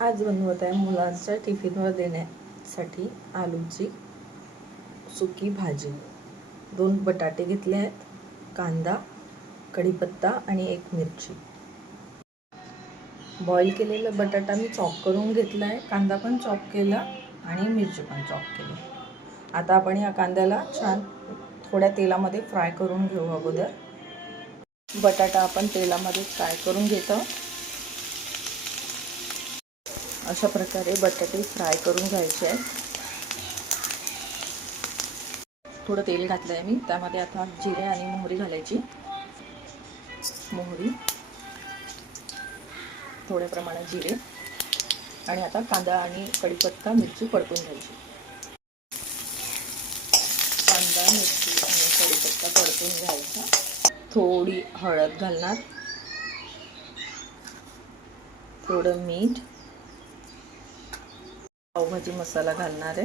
आज बनवत आहे मुलांच्या टिफिनवर देण्यासाठी आलूची सुकी भाजी. दोन बटाटे घेतले आहेत कांदा कढीपत्ता आणि एक मिरची. बॉईल केलेला बटाटा मी चॉप करून घेतला आहे. कांदा पण चॉप केला आणि मिरची पण चॉप केली. आता आपण या कांद्याला छान थोड्या तेलामध्ये फ्राय करून घेऊ अगोदर. बटाटा आपण तेलामध्ये फ्राय करून घेतो. अशा प्रकारे बटाटे फ्राय करून घ्यायचे आहेत. थोडं तेल घातलं आहे मी. त्यामध्ये आता जिरे आणि मोहरी घालायची. मोहरी. थोड्या प्रमाणात जिरे. आणि आता कांदा आणि कढीपत्ता मिरची परतून घ्यायची. कांदा मिरची आणि कढीपत्ता परतून घ्यायचा. थोडी हळद घालणार. थोडं मीठ. पावभाजी मसाला घालणार आहे.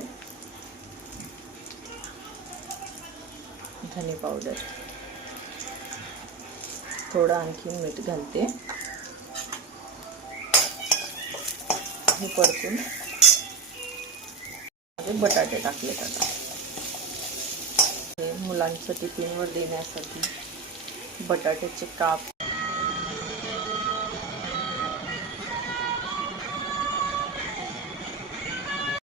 धने पावडर. थोडं आणखी मीठ घालते. हे परतून बटाटे टाकले आता. हे मुलांचं टिफिनवर देण्यासाठी बटाट्याचे काप